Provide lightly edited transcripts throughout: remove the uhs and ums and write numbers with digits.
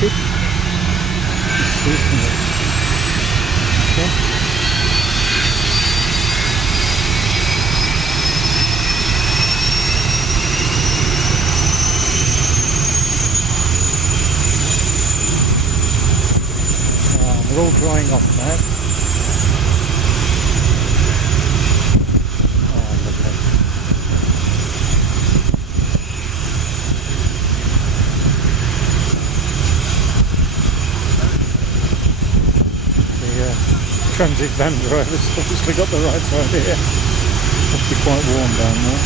heated. It's heating it. Okay. They're all drying off now. Oh, lovely. The transit van driver's obviously got the right idea. Must be quite warm down there.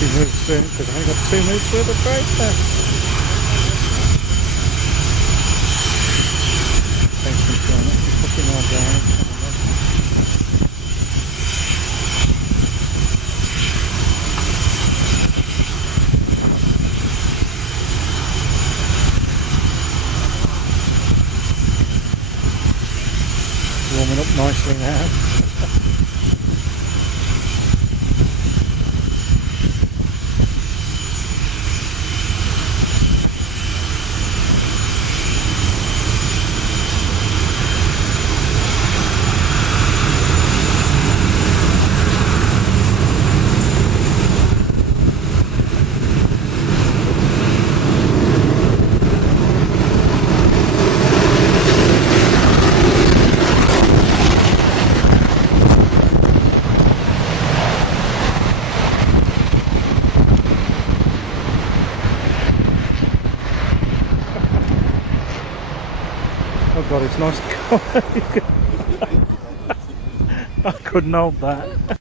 He moves soon because I've only got 2 minutes worth of freight left. Thanks for showing it. Just looking all down. Warming up nicely now. Oh God, it's nice to go. I couldn't hold that.